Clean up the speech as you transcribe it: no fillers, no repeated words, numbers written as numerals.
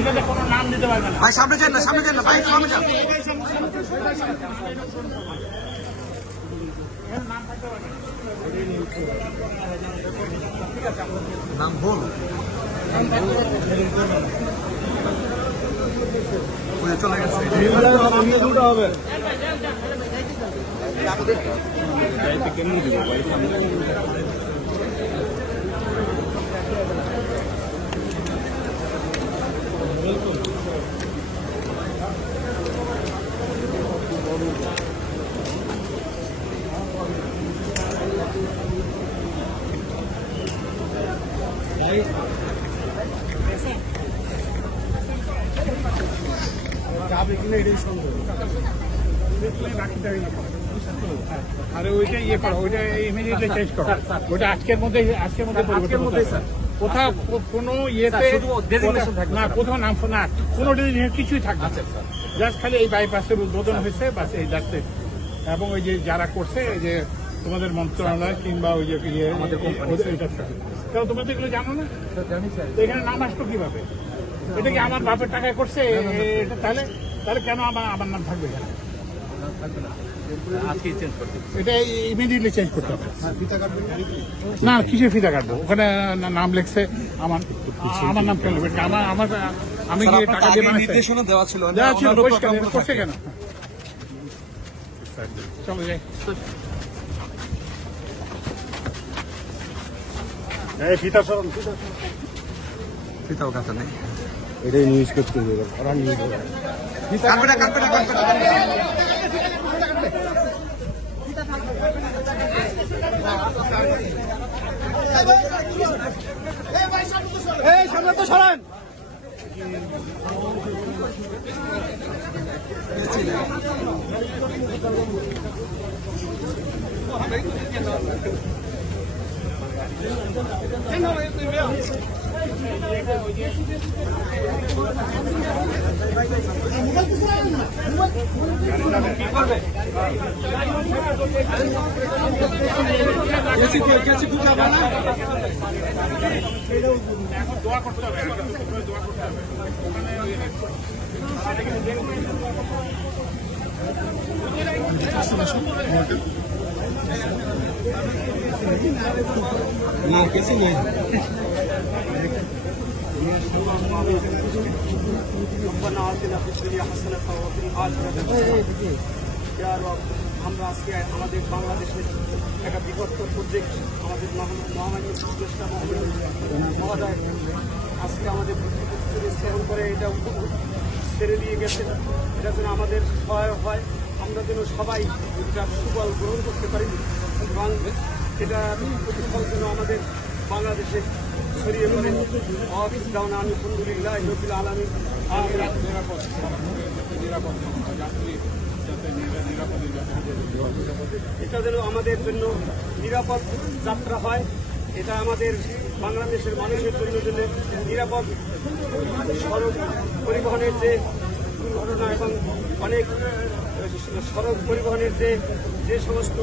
এখানে কোনো নাম দিতে পারবে না। ভাই সামনে যান না ভাই সামনে যান। নাম বল চলে গেছে হবে কেমন দিব ভাই আরে ওইটা ইয়ে করো, ওইটা ইমিডিয়েটলি চেঞ্জ করো, ওইটা আজকের মধ্যে কোথাও কোনো ইয়েতে না, কোথাও নাম না, কোনো ডেজিগনেশন কিছুই থাকবে জাস্ট খালি এই বাইপাসের উদ্বোধন হয়েছে বাস, এই যাচ্ছে। এবং ওই যে যারা করছে এই যে তোমাদের মন্ত্রণালয় কিংবা ওই যে ইয়ে এটা থাকে, কারণ তোমরা তো এগুলো জানো না, এখানে নাম আসতো কিভাবে? এটা কি আমার বাপের টাকায় করছে এটা? তাহলে তাহলে কেন আমার নাম থাকবে এখানে? এটা ইমিডিয়েটলি চেঞ্জ করতে হবে। না কিসের ফিতা কাটবো? ওখানে নাম লেখছে আমার নাম কেন লিখবে? আমি কি টাকা দিয়ে নির্দেশনা দেওয়া ছিল করছে কেন? চলো যাই। ফিতাও কাটা নেই, এটাই নিউজ করতে হবে। সামনে তো সরান। দোয়া করতে হবে, আমরা আজকে আমাদের বাংলাদেশের একটা বৃহত্তর প্রজেক্ট, আমাদের মহামান্য মহোদয় আজকে আমাদের স্থাপন করে এটা ছেড়ে দিয়ে গেছেন। এটা যেন আমাদের সহায়ক হয়, আমরা যেন সবাই এটা সুফল গ্রহণ করতে পারি এবং এটা প্রতিফল যেন আমাদের বাংলাদেশে ছড়িয়ে পড়ে। আলহামদুলিল্লাহ রবিল আলামিন। এটা যেন আমাদের জন্য নিরাপদ যাত্রা হয়, এটা আমাদের বাংলাদেশের মানুষের জন্য নিরাপদ সড়ক পরিবহনের যে দুর্ঘটনা এবং অনেক সড়ক পরিবহনের যে সমস্ত